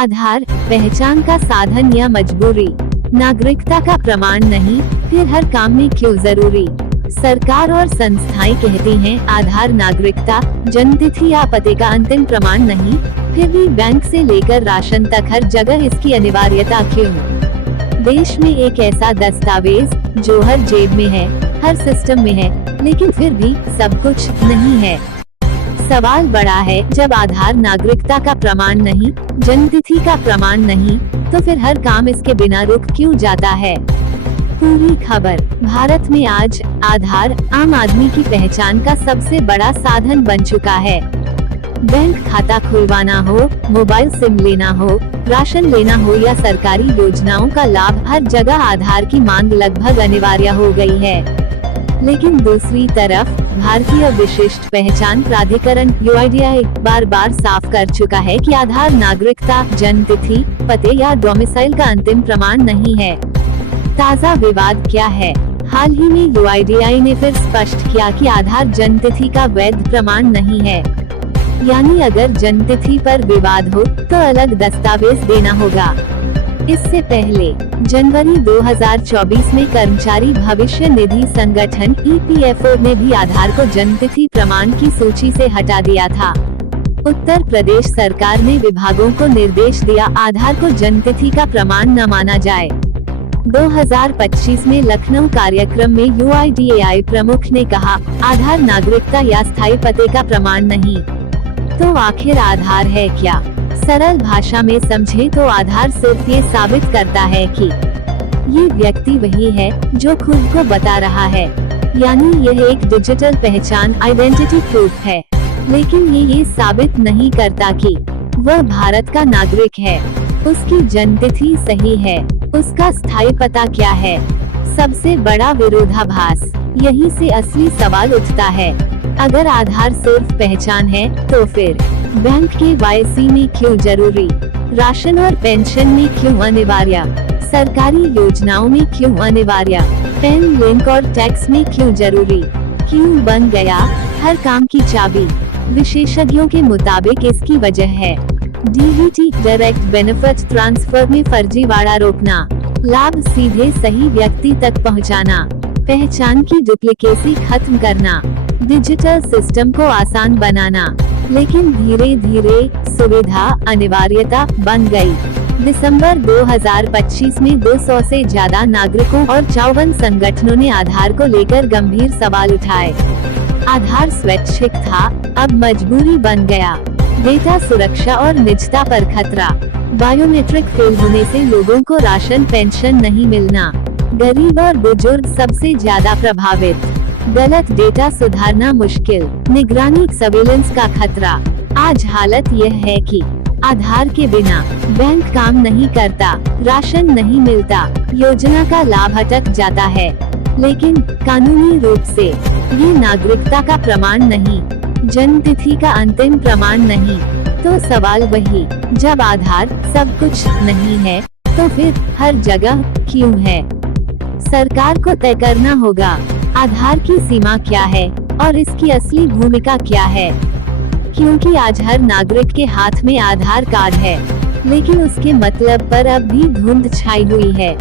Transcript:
आधार पहचान का साधन या मजबूरी, नागरिकता का प्रमाण नहीं, फिर हर काम में क्यों जरूरी। सरकार और संस्थाएं कहती हैं आधार नागरिकता, जन्मतिथि या पते का अंतिम प्रमाण नहीं, फिर भी बैंक से लेकर राशन तक हर जगह इसकी अनिवार्यता क्यों। देश में एक ऐसा दस्तावेज जो हर जेब में है, हर सिस्टम में है, लेकिन फिर भी सब कुछ नहीं है। सवाल बड़ा है, जब आधार नागरिकता का प्रमाण नहीं, जन्मतिथि का प्रमाण नहीं, तो फिर हर काम इसके बिना रुक क्यों जाता है। पूरी खबर। भारत में आज आधार आम आदमी की पहचान का सबसे बड़ा साधन बन चुका है। बैंक खाता खुलवाना हो, मोबाइल सिम लेना हो, राशन लेना हो या सरकारी योजनाओं का लाभ, हर जगह आधार की मांग लगभग अनिवार्य हो गई है। लेकिन दूसरी तरफ भारतीय विशिष्ट पहचान प्राधिकरण UIDAI बार बार साफ कर चुका है कि आधार नागरिकता, जन्मतिथि, पते या डोमिसाइल का अंतिम प्रमाण नहीं है। ताज़ा विवाद क्या है? हाल ही में UIDAI ने फिर स्पष्ट किया कि आधार जन्मतिथि का वैध प्रमाण नहीं है, यानी अगर जन्मतिथि पर विवाद हो तो अलग दस्तावेज देना होगा। इससे पहले जनवरी 2024 में कर्मचारी भविष्य निधि संगठन EPFO ने भी आधार को जन्मतिथि प्रमाण की सूची से हटा दिया था। उत्तर प्रदेश सरकार ने विभागों को निर्देश दिया आधार को जन्मतिथि का प्रमाण न माना जाए। 2025 में लखनऊ कार्यक्रम में UIDAI प्रमुख ने कहा, आधार नागरिकता या स्थायी पते का प्रमाण नहीं। तो आखिर आधार है क्या? सरल भाषा में समझे तो आधार सिर्फ ये साबित करता है कि ये व्यक्ति वही है जो खुद को बता रहा है, यानी यह एक डिजिटल पहचान आइडेंटिटी प्रूफ है। लेकिन ये साबित नहीं करता कि वह भारत का नागरिक है, उसकी जन्मतिथि सही है, उसका स्थायी पता क्या है। सबसे बड़ा विरोधाभास यहीं से असली सवाल उठता है। अगर आधार सिर्फ पहचान है तो फिर बैंक KYC में क्यों जरूरी, राशन और पेंशन में क्यों अनिवार्य, सरकारी योजनाओं में क्यों अनिवार्य, पैन लिंक और टैक्स में क्यों जरूरी, क्यों बन गया हर काम की चाबी। विशेषज्ञों के मुताबिक इसकी वजह है DBT डायरेक्ट बेनिफिट ट्रांसफर में फर्जीवाड़ा रोकना, लाभ सीधे सही व्यक्ति तक पहुंचाना, पहचान की डुप्लीकेसी खत्म करना, डिजिटल सिस्टम को आसान बनाना। लेकिन धीरे धीरे सुविधा अनिवार्यता बन गई। दिसंबर 2025 में 200 से ज्यादा नागरिकों और 54 संगठनों ने आधार को लेकर गंभीर सवाल उठाए। आधार स्वैच्छिक था, अब मजबूरी बन गया। डेटा सुरक्षा और निजता पर खतरा, बायोमेट्रिक फेल होने से लोगों को राशन पेंशन नहीं मिलना, गरीब और बुजुर्ग सबसे ज्यादा प्रभावित, गलत डेटा सुधारना मुश्किल, निगरानी सर्विलेंस का खतरा। आज हालत यह है कि आधार के बिना बैंक काम नहीं करता, राशन नहीं मिलता, योजना का लाभ अटक जाता है। लेकिन कानूनी रूप से ये नागरिकता का प्रमाण नहीं, जन्मतिथि का अंतिम प्रमाण नहीं। तो सवाल वही, जब आधार सब कुछ नहीं है तो फिर हर जगह क्यों है। सरकार को तय करना होगा आधार की सीमा क्या है और इसकी असली भूमिका क्या है, क्योंकि आज हर नागरिक के हाथ में आधार कार्ड है, लेकिन उसके मतलब पर अब भी धुंध छाई हुई है।